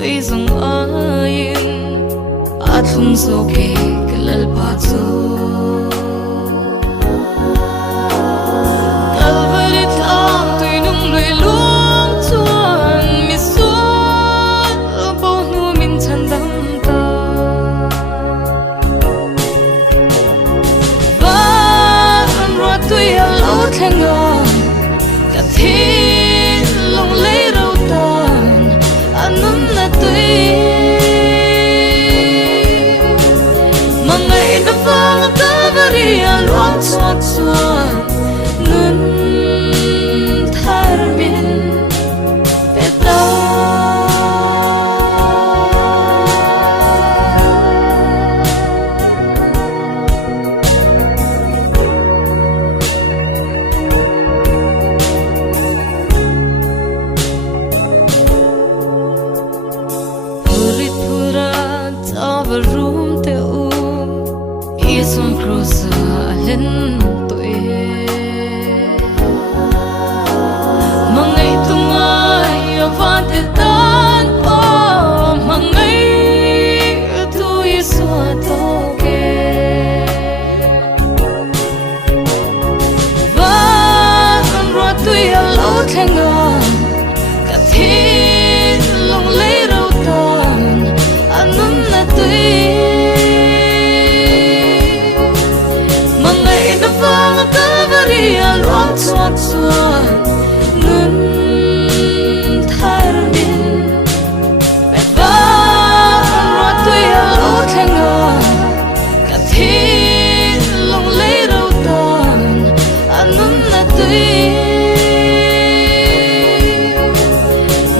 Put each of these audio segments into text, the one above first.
tuy rằng ai thung số kề cái lal ba chu calvary thang tuy nung lùi luang chuan mi suat bao nu min chan dam ta ba ro tuy lo thenga ka thi long lấy đâu tan anun na tuy mangai na vang Calvary luang chuat chuan nun thar min peta purit pura tawa room te u isum cruza len to e mangai tungai avante tan po mangai tu isu to ke va kan ro tu ya lo thenga ka thi long lấy đâu tan anun na tui Calvary luang chuat chuan nun thar min pet va ro tui lo thenga ka thi long lấy đâu tan anun na tui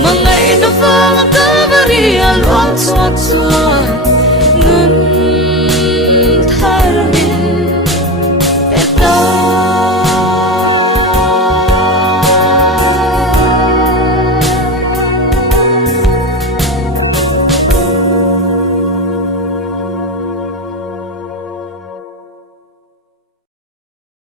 mangai na vang Calvary luang chuat chuan